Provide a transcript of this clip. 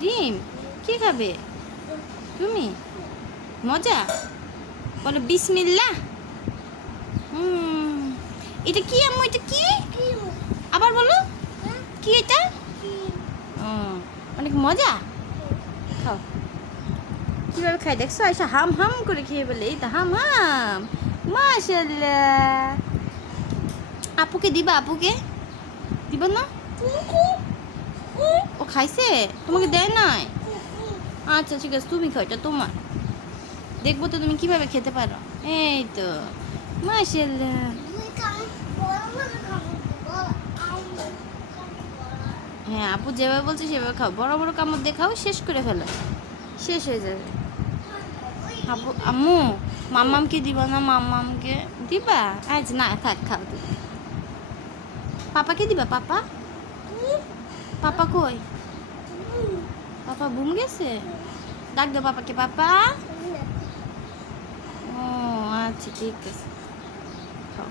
ডিম কে খাবে? তুমি? মজা বলো বিসমিল্লাহ। এটা কি আম্মু? এটা কি? আবার বলো কি এটা? অনেক মজা। খাও। কিভাবে খাই দেখছো? আয়সা হাম হাম করে খেয়ে বলে এই তো হাম হাম। মাশাআল্লাহ। আপুকে দিবা? আপুকে দিব না? ও খাইছে? তোমাকে দেয় নাই? আচ্ছা ঠিক আছে, তুমি খাও, এটা তোমার। দেখবো তো তুমি কিভাবে খেতে পারো। এই তো মাশাআল্লাহ। হ্যাঁ, আপু যেভাবে বলছে সেভাবে খাও। বড় বড় কামড় দিয়ে খাও, শেষ করে ফেলো, শেষ হয়ে যাবে। আপু আম্মু মাম্মামকে দিবা না? মাম্মামকে দিবা? আজ না থাক, খাও তুমি। পাপাকে দিবা? পাপা? পাপা কই? পাপা ঘুম গেছে? ডাক দে পাপাকে। পাপা? ও আচ্ছা ঠিক আছে, খাও।